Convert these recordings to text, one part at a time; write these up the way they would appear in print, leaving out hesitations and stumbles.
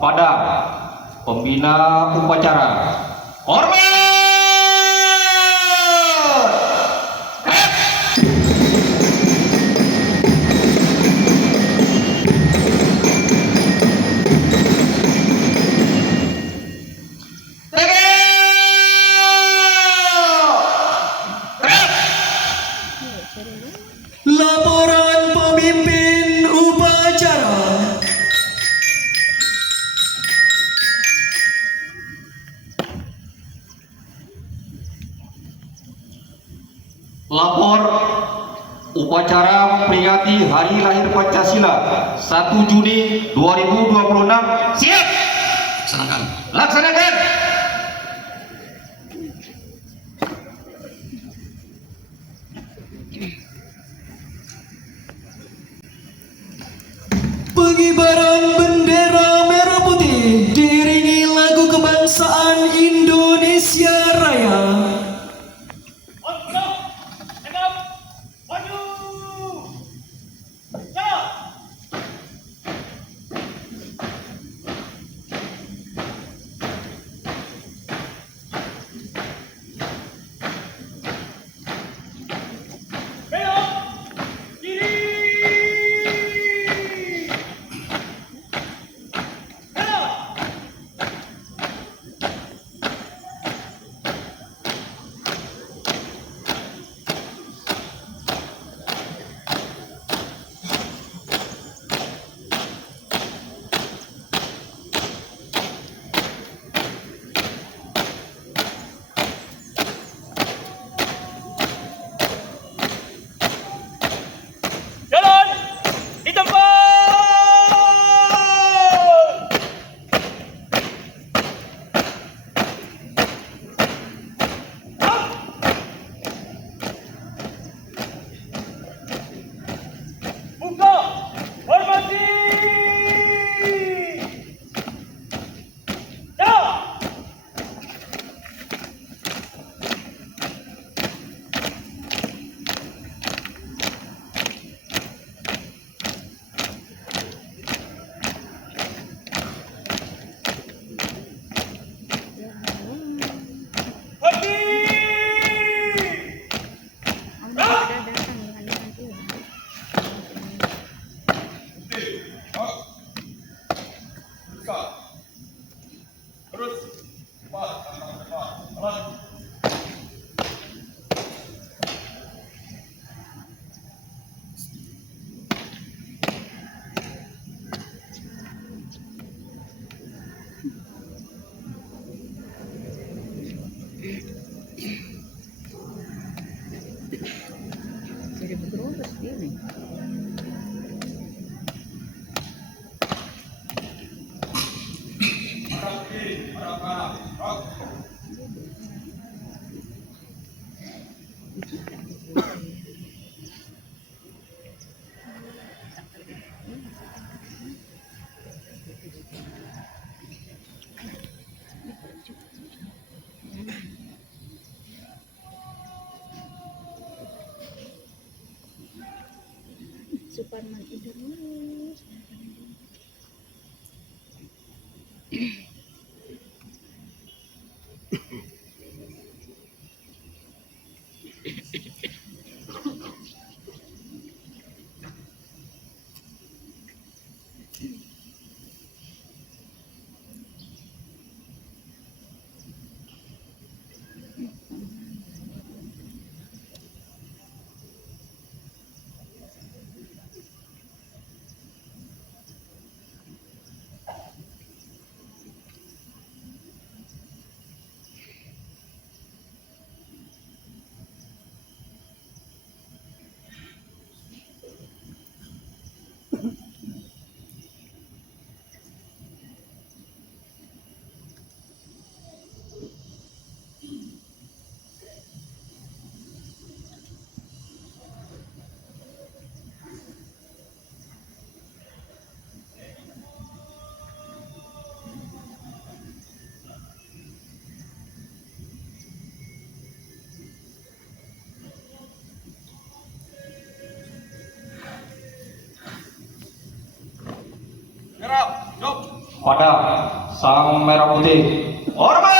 pada pembina upacara. Hormat! Laporan pemimpin upacara. Lapor upacara peringati Hari Lahir Pancasila 1 Juni 2026. Siap. Laksanakan. Laksanakan. Pengibaran bendera merah putih diiringi lagu kebangsaan Indonesia Raya. Jadi berubah ini. Suparman Idrus. pada sang merah putih. Hormat!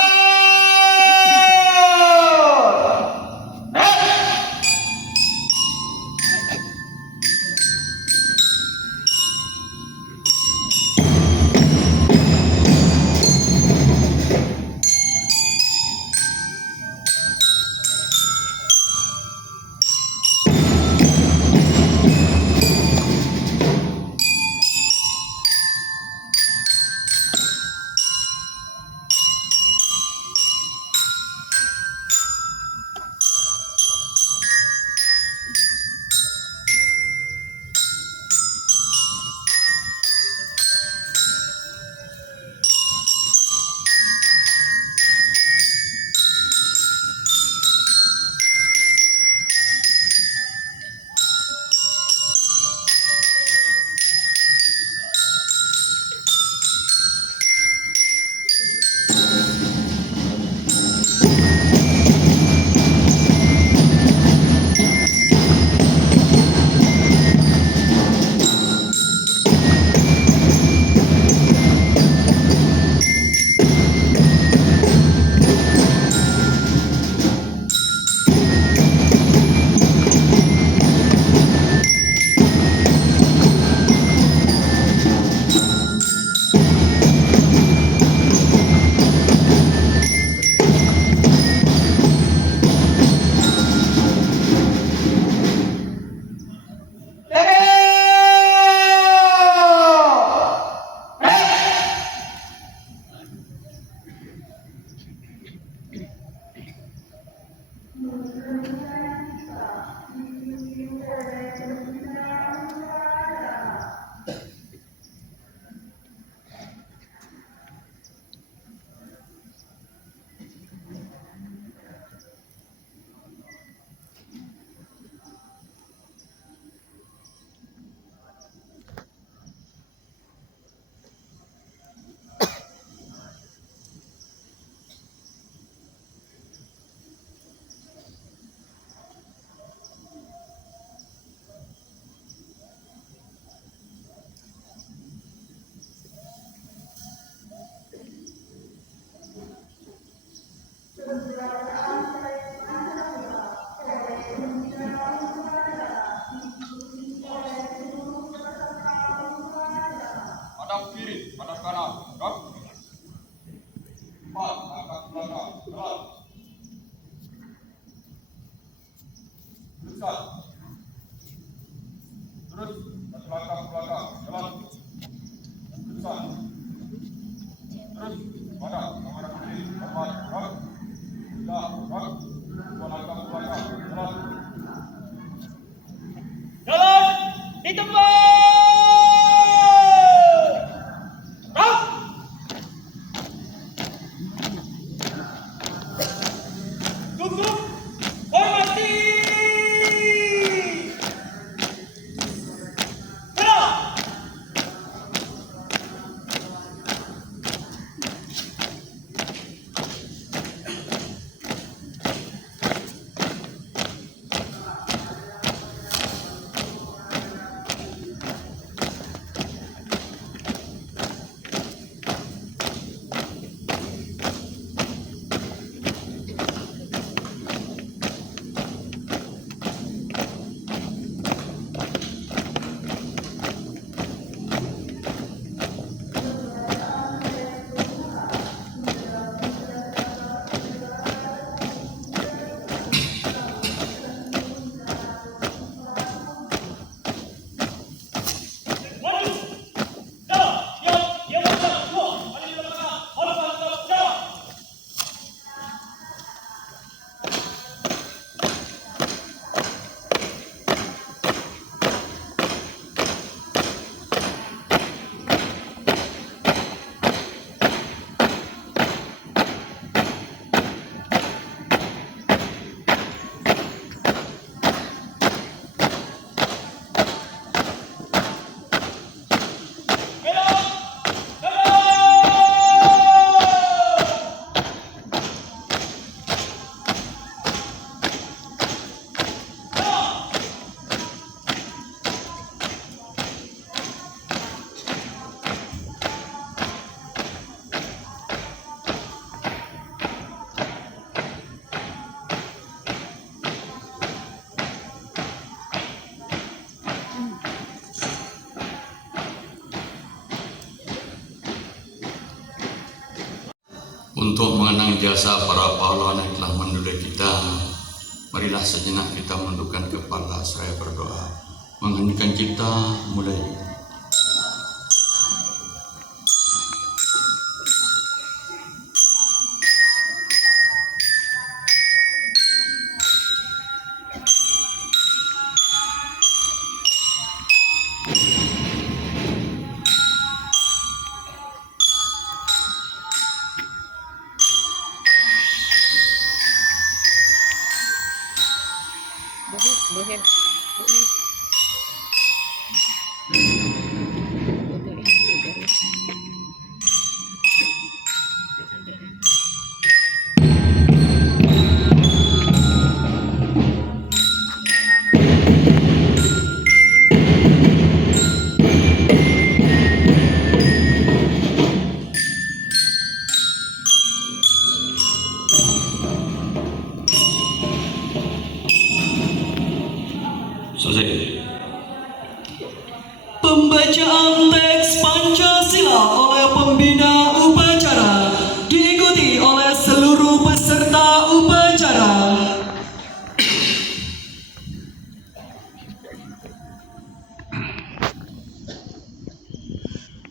Hadap kiri, hadap kanan, gerak. 4, angkat belakang, jalan. Teruskan. Terus, belakang, jalan. Teruskan. Terus, pada, kamera putih, 4, gerak. 3, gerak. 2, langkah belakang, jalan. Jalan di tempat. Tunduk, hormati. Gerak. Untuk mengenang jasa para pahlawan yang telah mendahului kita, marilah sejenak kita menundukkan kepala seraya berdoa, mengheningkan cipta mulai. Buhin. Selesai. Pembacaan teks Pancasila oleh pembina upacara diikuti oleh seluruh peserta upacara.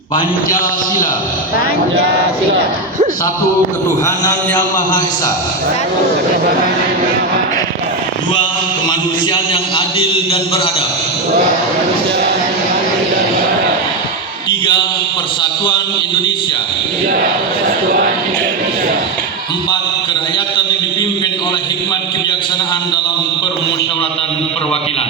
Pancasila. Pancasila. Satu ketuhanan yang Maha Esa. Satu ketuhanan yang Maha Esa. Dua, kemanusiaan yang adil dan beradab. Tiga, persatuan Indonesia. Empat, kerakyatan yang dipimpin oleh hikmat kebijaksanaan dalam permusyawaratan perwakilan.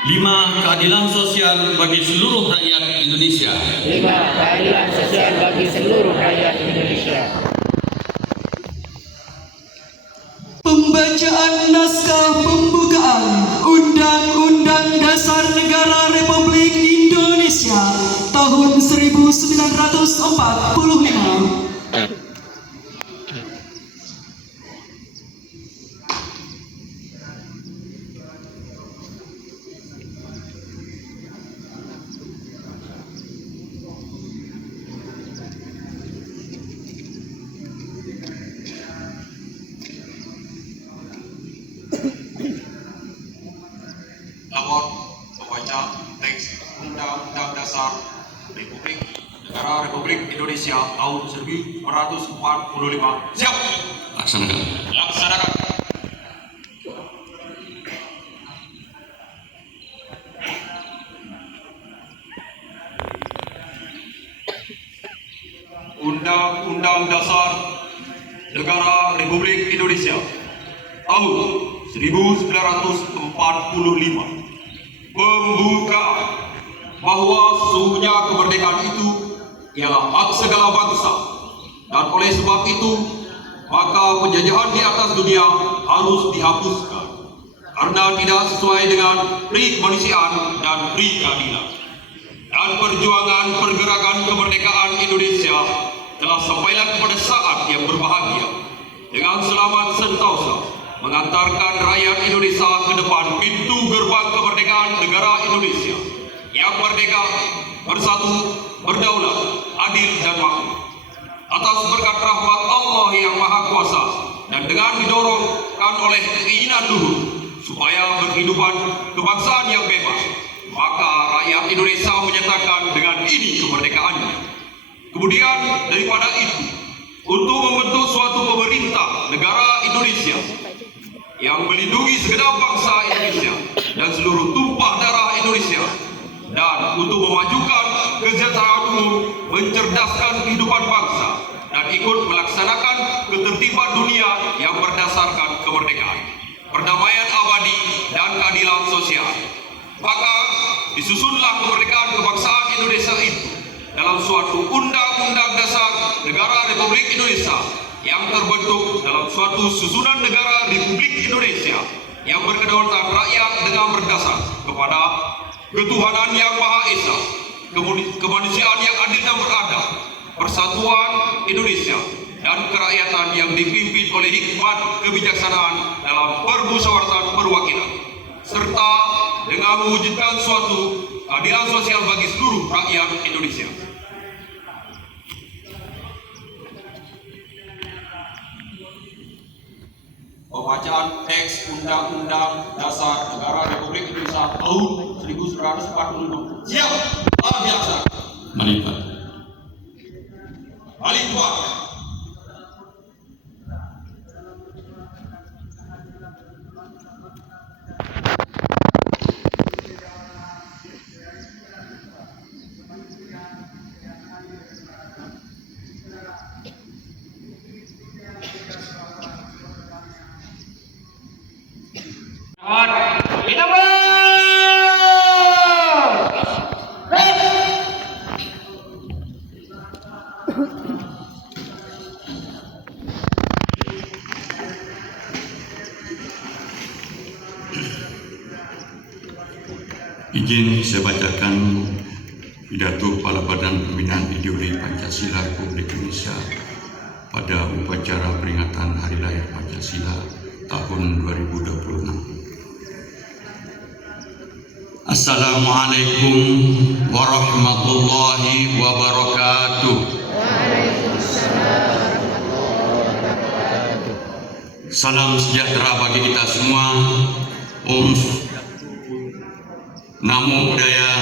Lima, keadilan sosial bagi seluruh rakyat Indonesia. Keadilan sosial bagi seluruh rakyat Indonesia. Pembacaan naskah pembukaan Undang-Undang Dasar Negara Republik Indonesia tahun 1945. Lapor membaca teks Undang-Undang Dasar Negara Republik Indonesia tahun 1945. Siap. Laksanakan. Laksanakan. Undang-Undang Dasar Negara Republik Indonesia tahun 1945. Pembukaan bahwa sesungguhnya kemerdekaan itu ialah hak segala bangsa, dan oleh sebab itu maka penjajahan di atas dunia harus dihapuskan karena tidak sesuai dengan pri kemanusiaan dan pri keadilan. Dan perjuangan pergerakan kemerdekaan Indonesia telah sampailah kepada saat yang berbahagia dengan selamat sentosa mengantarkan rakyat Indonesia ke depan pintu gerbang kemerdekaan negara Indonesia yang merdeka, bersatu, berdaulat, adil dan makmur. Atas berkat rahmat Allah yang Maha Kuasa dan dengan didorongkan oleh keinginan luhur supaya berkehidupan kebangsaan yang bebas, maka rakyat Indonesia menyatakan dengan ini kemerdekaannya. Kemudian daripada itu, untuk membentuk suatu pemerintah negara Indonesia yang melindungi segenap bangsa Indonesia dan seluruh tumpah darah Indonesia, dan untuk memajukan kesejahteraan umum, mencerdaskan kehidupan bangsa, dan ikut melaksanakan ketertiban dunia yang berdasarkan kemerdekaan, perdamaian abadi, dan keadilan sosial. Maka disusunlah kemerdekaan kebangsaan Indonesia itu dalam suatu Undang-Undang Dasar Negara Republik Indonesia yang terbentuk dalam suatu susunan negara Republik Indonesia yang berkedaulatan rakyat dengan berdasar kepada ketuhanan yang Maha Esa, kemanusiaan yang adil dan beradab, persatuan Indonesia, dan kerakyatan yang dipimpin oleh hikmat kebijaksanaan dalam permusyawaratan perwakilan, serta dengan mewujudkan suatu keadilan sosial bagi seluruh rakyat Indonesia. Pembacaan teks Undang-Undang Dasar Negara Republik Indonesia tahun 1945. Siap, luar biasa. Mari Pak. Balik kuat. Izin saya bacakan pidato Kepala Badan Pembinaan Ideologi Pancasila Republik Indonesia pada upacara peringatan Hari Lahir Pancasila tahun 2026. Assalamualaikum warahmatullahi wabarakatuh. Salam sejahtera bagi kita semua. Om Namo Buddhaya,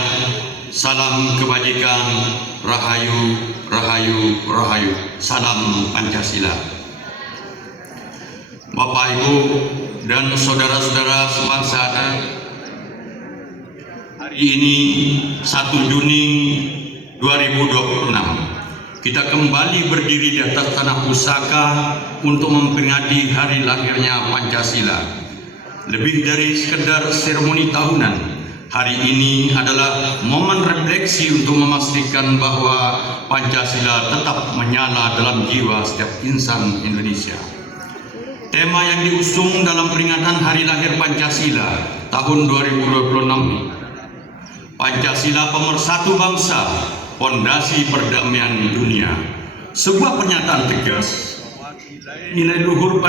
salam kebajikan, rahayu, rahayu, rahayu, salam Pancasila. Bapak, Ibu, dan saudara-saudara sebangsa, hari ini 1 Juni 2026, kita kembali berdiri di atas tanah pusaka untuk memperingati hari lahirnya Pancasila. Lebih dari sekedar seremoni tahunan, hari ini adalah momen refleksi untuk memastikan bahwa Pancasila tetap menyala dalam jiwa setiap insan Indonesia. Tema yang diusung dalam peringatan Hari Lahir Pancasila tahun 2026, Pancasila pemersatu bangsa, fondasi perdamaian dunia. Sebuah pernyataan tegas, nilai luhur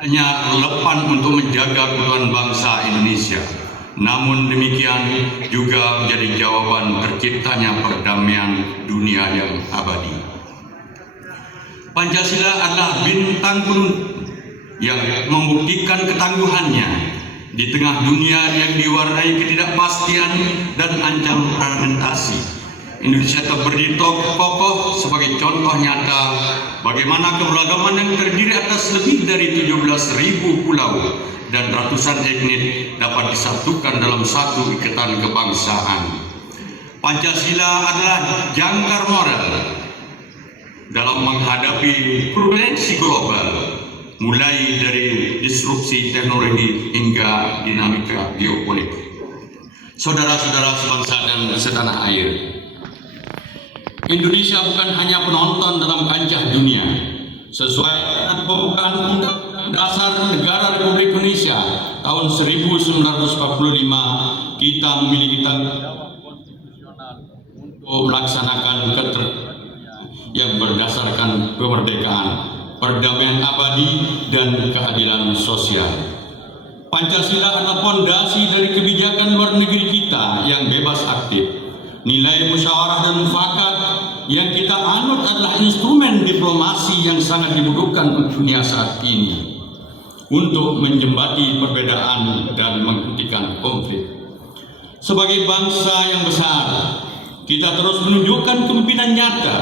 hanya relevan untuk menjaga keutuhan bangsa Indonesia. Namun demikian juga menjadi jawaban terciptanya perdamaian dunia yang abadi. Pancasila adalah bintang penuntun yang membuktikan ketangguhannya di tengah dunia yang diwarnai ketidakpastian dan ancaman fragmentasi. Indonesia tetap berdiri kokoh sebagai contoh nyata bagaimana keberagaman yang terdiri atas lebih dari 17.000 pulau dan ratusan etnis dapat disatukan dalam satu ikatan kebangsaan. Pancasila adalah jangkar moral dalam menghadapi turbulensi global, mulai dari disrupsi teknologi hingga dinamika geopolitik. Saudara-saudara sebangsa dan setanah air, Indonesia bukan hanya penonton dalam kancah dunia. Sesuai dengan pembukaan Undang-Undang Dasar Negara Republik Indonesia tahun 1945, kita memiliki tanggung jawab konstitusional untuk melaksanakan yang berdasarkan kemerdekaan, perdamaian abadi, dan keadilan sosial. Pancasila adalah fondasi dari kebijakan luar negeri kita yang bebas aktif. Nilai musyawarah dan mufakat yang kita anut adalah instrumen diplomasi yang sangat dibutuhkan untuk dunia saat ini untuk menjembati perbedaan dan menghentikan konflik. Sebagai bangsa yang besar, kita terus menunjukkan kepemimpinan nyata.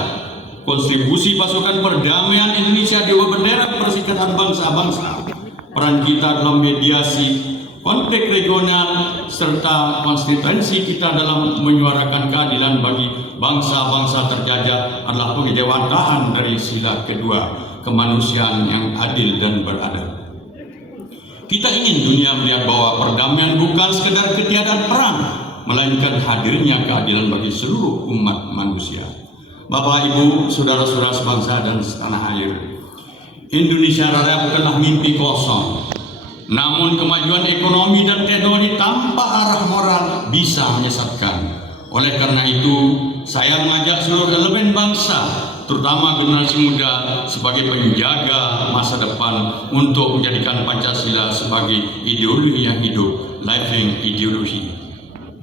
Kontribusi pasukan perdamaian Indonesia di bawah bendera Perserikatan Bangsa-Bangsa, peran kita dalam mediasi konflik regional, serta konstituensi kita dalam menyuarakan keadilan bagi bangsa-bangsa terjajah adalah pengejawantahan dari sila kedua, kemanusiaan yang adil dan beradab. Kita ingin dunia melihat bahwa perdamaian bukan sekedar ketiadaan perang, melainkan hadirnya keadilan bagi seluruh umat manusia. Bapak, Ibu, saudara-saudara sebangsa dan setanah air, Indonesia Raya bukanlah mimpi kosong. Namun kemajuan ekonomi dan teknologi tanpa arah moral bisa menyesatkan. Oleh karena itu, saya mengajak seluruh elemen bangsa, terutama generasi muda, sebagai penjaga masa depan untuk menjadikan Pancasila sebagai ideologi yang hidup, living ideology.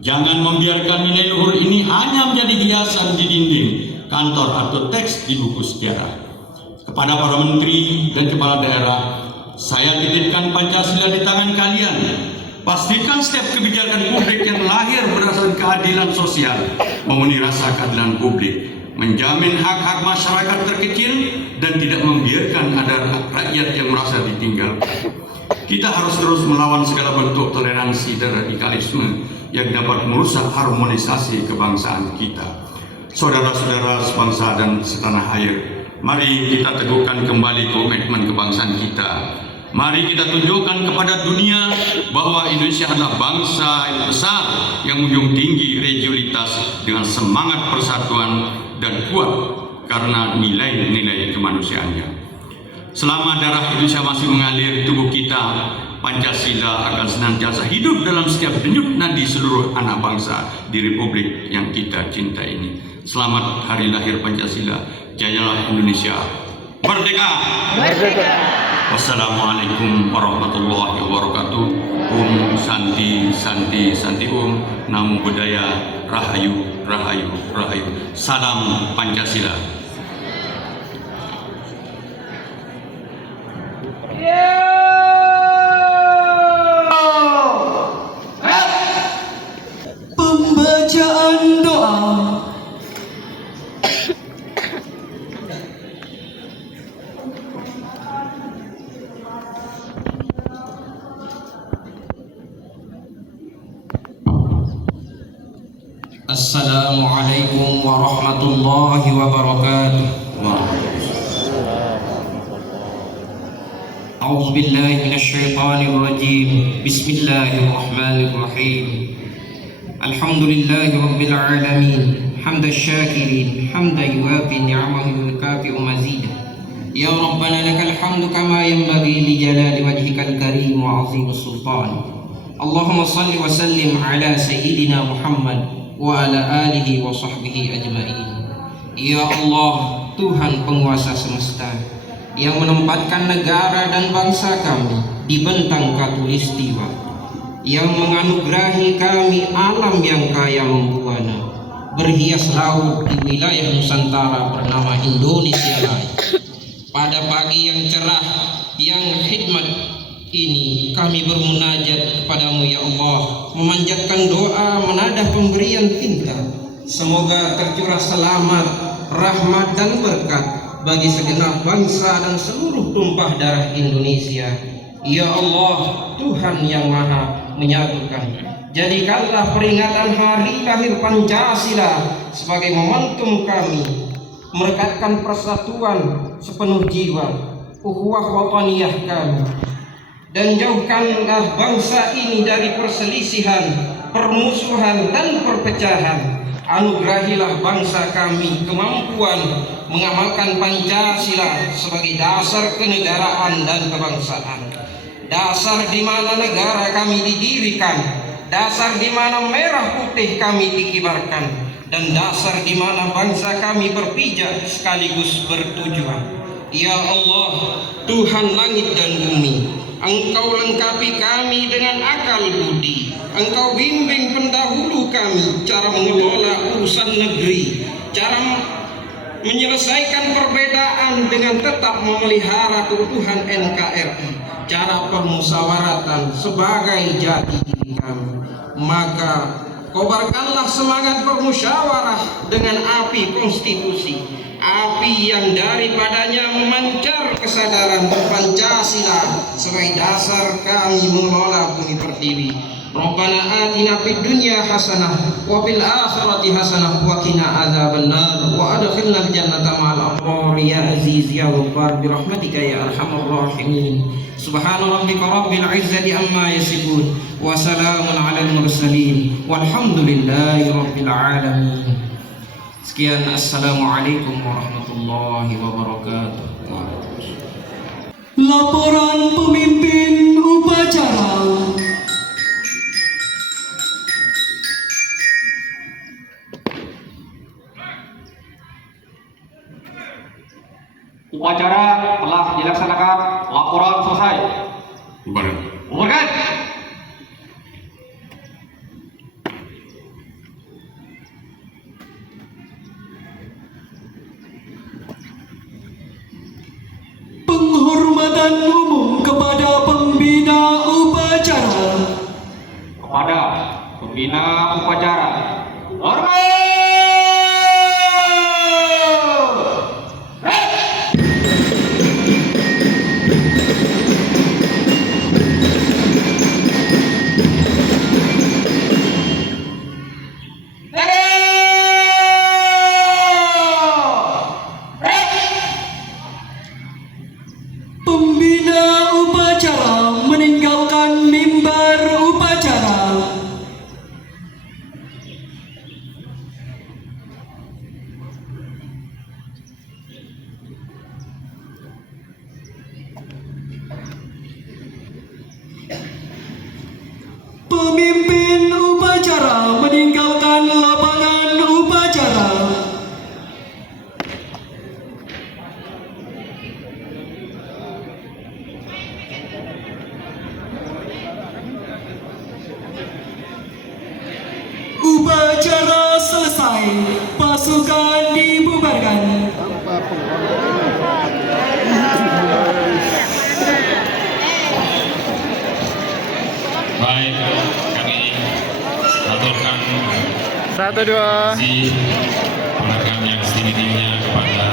Jangan membiarkan nilai luhur ini hanya menjadi hiasan di dinding kantor atau teks di buku sejarah. Kepada para menteri dan kepala daerah, saya titipkan Pancasila di tangan kalian. Pastikan setiap kebijakan publik yang lahir berdasarkan keadilan sosial memenuhi rasa keadilan publik, menjamin hak-hak masyarakat terkecil, dan tidak membiarkan ada rakyat yang merasa ditinggal. Kita harus terus melawan segala bentuk toleransi dan radikalisme yang dapat merusak harmonisasi kebangsaan kita. Saudara-saudara sebangsa dan setanah air, mari kita teguhkan kembali komitmen kebangsaan kita. Mari kita tunjukkan kepada dunia bahwa Indonesia adalah bangsa yang besar yang menjunjung tinggi religiulitas dengan semangat persatuan dan kuat karena nilai-nilai kemanusiaannya. Selama darah Indonesia masih mengalir di tubuh kita, Pancasila akan senantiasa hidup dalam setiap denyut nadi seluruh anak bangsa di Republik yang kita cintai ini. Selamat Hari Lahir Pancasila. Jayalah Indonesia. Merdeka! Merdeka! Wassalamualaikum warahmatullahi wabarakatuh. Santi, Santi, Santi Namo Buddhaya, Rahayu, Rahayu, Rahayu. Salam Pancasila. Pembacaan doa. Assalamualaikum warahmatullahi wabarakatuh. A'udzu billahi minasyaitonir rajim. Bismillahirrahmanirrahim. Alhamdulillahi rabbil alamin. Hamdasy syakirin, hamdan yuwafi ni'amahu wa yukafi'u mazidah. Ya Rabbana lakal hamdu kama yanbaghi li jalali wajhikal karim wa 'azimus sultan. Allahumma shalli wa sallim ala sayyidina Muhammad wa ala alihi wa sahbihi ajma'in. Ya Allah, Tuhan penguasa semesta, yang menempatkan negara dan bangsa kami di bentang khatulistiwa, yang menganugerahi kami alam yang kaya membuana, berhias laut di wilayah Nusantara bernama Indonesia Raya. Pada pagi yang cerah, yang khidmat ini kami bermunajat kepadamu ya Allah, memanjatkan doa menadah pemberian tinta. Semoga tercurah selamat, rahmat dan berkat bagi segenap bangsa dan seluruh tumpah darah Indonesia. Ya Allah, Tuhan yang maha menyatukan, jadikanlah peringatan hari lahir Pancasila sebagai momentum kami merekatkan persatuan sepenuh jiwa, ukhuwah wataniyah kami, dan jauhkanlah bangsa ini dari perselisihan, permusuhan dan perpecahan. Anugerahilah bangsa kami kemampuan mengamalkan Pancasila sebagai dasar kenegaraan dan kebangsaan, dasar di mana negara kami didirikan, dasar di mana merah putih kami dikibarkan, dan dasar di mana bangsa kami berpijak sekaligus bertujuan. Ya Allah, Tuhan langit dan bumi, Engkau lengkapi kami dengan akal budi. Engkau bimbing pendahulu kami cara mengelola urusan negeri, cara menyelesaikan perbedaan dengan tetap memelihara keutuhan NKRI, cara permusyawaratan sebagai jati diri kami. Maka kobarkanlah semangat bermusyawarah dengan api konstitusi, api yang daripadanya memancar kesadaran Pancasila sebagai dasar kami mengelola bumi pertiwi. Rabbana atina fid dunya hasanah wa fil akhirati hasanah wa qina adzabannar wa adkhilnal jannata ma'al abrar ya aziz ya ghaffar bi rahmatika ya arhamar rahimin. Subhana rabbika rabbil izzati amma yasifun wa salamun 'alal mursalin walhamdulillahi rabbil alamin. Sekian, assalamualaikum warahmatullahi wabarakatuh. Laporan pemimpin upacara. Upacara telah dilaksanakan, laporan selesai. Bubarkan. Bubarkan. Sambutan umum kepada pembina upacara. Kepada pembina upacara. Hormat! Pembina upacara meninggalkan mimbar upacara. Pemimpin upacara meninggalkan lapangan upacara. Upacara selesai, pasukan dibubarkan. Baik, kami aturkan Satu dua. si penghargaan yang setinggi-tingginya kepada